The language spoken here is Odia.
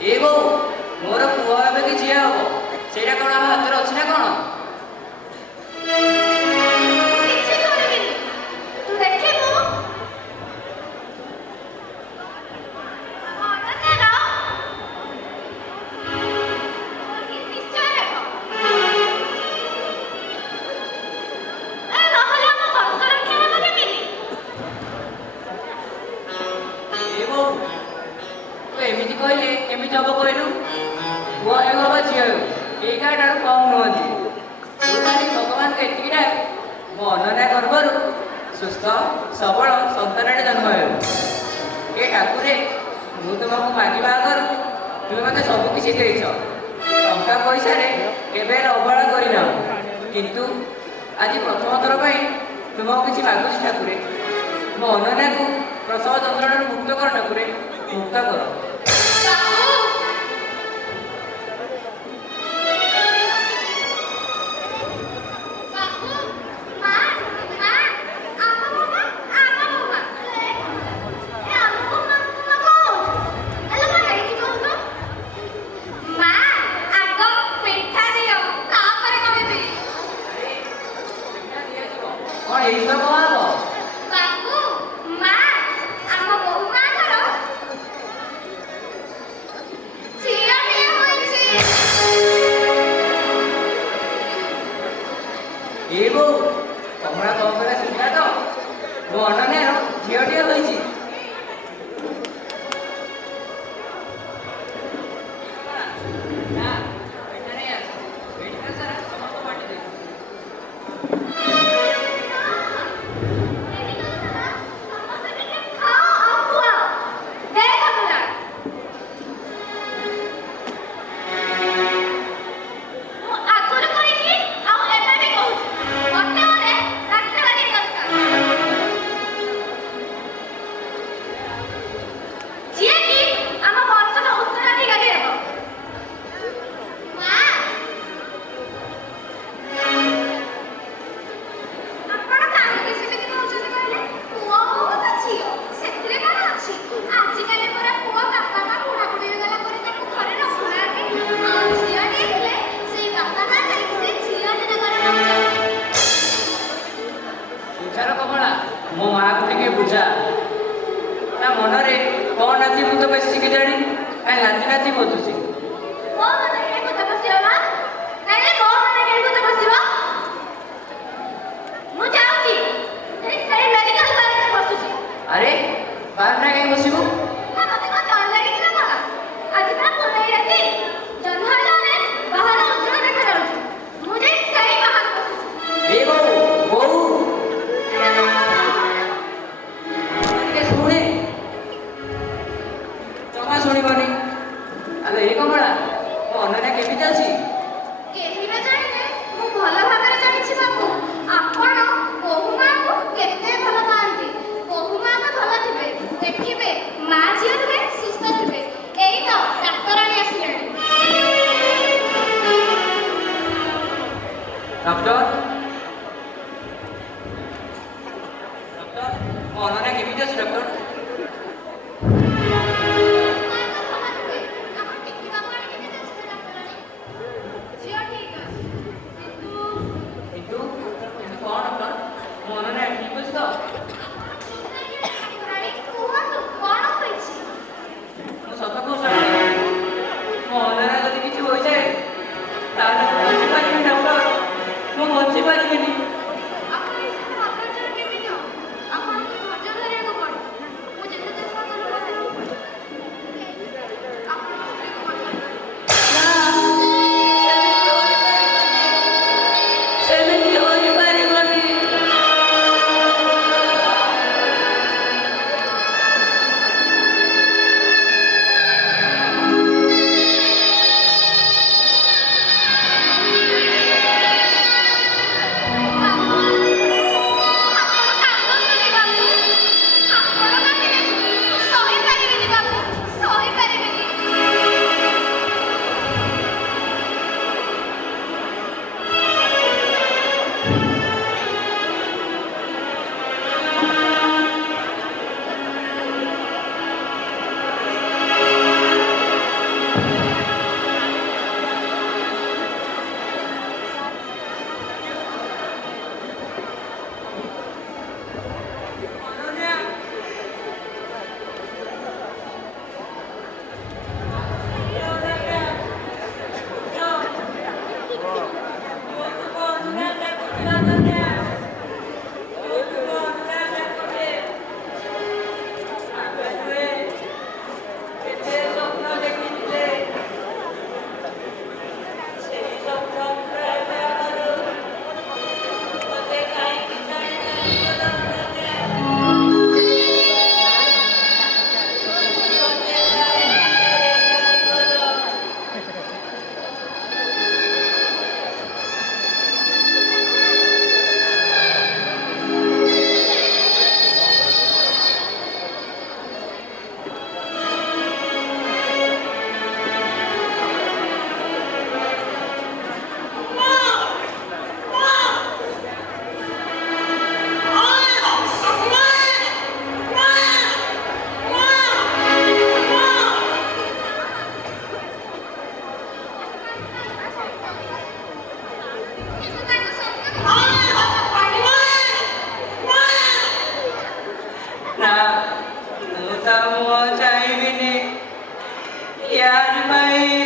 ଏ ବୋଉ ମୋର ପୁଅ ଏବେ କି ଝିଅ ହବ ସେଇଟା କଣ ଆମ ହାତରେ ଅଛି ନା କଣ? ଏମିତି କହିଲେ କେମିତି ହବ କହିଲୁ? ପୁଅ ହେଉ ବା ଝିଅ ହେଉ ଏଇଟା ଠାରୁ କମ୍ ନୁହନ୍ତି। ତୁ ଖାଲି ଭଗବାନଙ୍କୁ ଏତିକି ଡାକ ମୋ ଅନନ୍ୟା ଗର୍ଭରୁ ସୁସ୍ଥ ସବଳ ସନ୍ତାନଟେ ଜନ୍ମ ହେଉ। ଏ ଠାକୁରେ ମୁଁ ତୁମକୁ ମାଗିବା ଆଗରୁ ତୁମେ ମୋତେ ସବୁ କିଛି ଦେଇଛ। ଟଙ୍କା ପଇସାରେ କେବେ ହେଲେ ଅବହେଳା କରିନାହୁଁ, କିନ୍ତୁ ଆଜି ପ୍ରଥମ ଥର ପାଇଁ ତୁମକୁ କିଛି ମାଗୁଛି ଠାକୁରେ। ମୋ ଅନନ୍ୟାକୁ ପ୍ରସବ ଯନ୍ତ୍ରଣାରୁ ମୁକ୍ତ କର ଠାକୁରେ, ମୁକ୍ତ କର। କଣ ଏଇସବୁ ହବ? ଏ ବୋଉ ତମର କମରା ଶୁଣିଲା ତ ମୋ ଅନନ୍ୟାର ଝିଅଟିଏ ହୋଇଛି। ମୋ ମାଆକୁ ଟିକେ ବୁଝା, ତା ମନରେ କଣ ନାଚି ମୁଁ ତ ବେଶୀ କେଜାଣି କାହିଁ ନାଚି ନାଚି ବସୁଛି। ଆରେ ବାହାରେ କାହିଁ ବସିବୁ? ଶୁଣିବନି ଆଲୋ ଏ କମଳା ମୋ ଅନନ୍ୟା କେମିତି ଅଛି? ମୁଁ ଭଲ ଭାବରେ ଜାଣିଛି ବାବୁ, ଆପଣ ବୋହୂ ମାଆକୁ କେତେ ଭଲ ପାଆନ୍ତି। ବୋହୂ ମା ତ ଭଲ ଥିବେ, ଦେଖିବେ ମା ଝିଅ ଥିବେ ସୁସ୍ଥ ଥିବେ। ଏଇ ତ ଡାକ୍ତରାଣୀ ଆସିଲେଣି। ଡକ୍ଟର ମୋ ଅନନ୍ୟା କେମିତି ଅଛି ଡକ୍ଟର? ମୋ ଅନନ୍ୟା ଯଦି କିଛି ହୋଇଯାଏ ତାହେଲେ ମୁଁ ବଞ୍ଚିପାରିବି ଡକ୍ଟର, ମୁଁ ବଞ୍ଚିପାରିବି। ତାରି ପାଇଁ